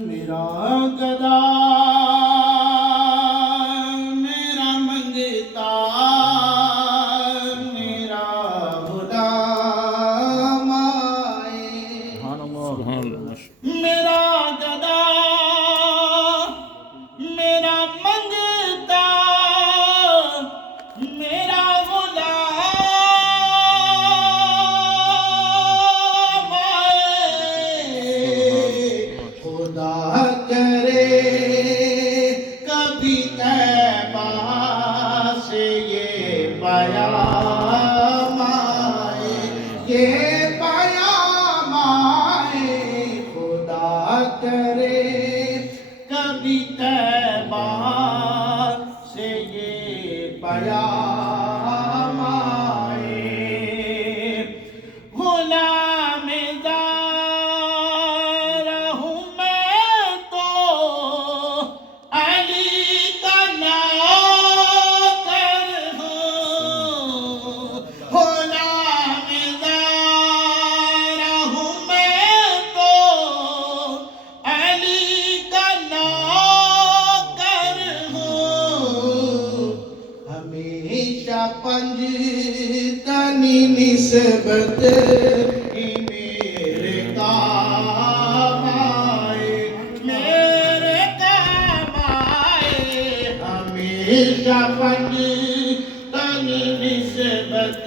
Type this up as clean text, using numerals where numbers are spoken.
میرا گدا میرا منگتا میرا غلام آئے سبحان اللہ میرا گدا میرا منگتا میرا غلام آئے خدا کرے کبھی طیبہ سے یہ پیام آئے یہ پیام آئے خدا کرے کبھی طیبہ سے یہ پیام آئے غلام زارہ ہوں میں تو علی کا نوکر ہوں غلام زارہ ہوں میں تو علی کا نوکر ہوں ہمیشہ پنجتنی نسبت ہی میرے کام آئے میرے کام آئے ہمیشہ پنجتنی نسبت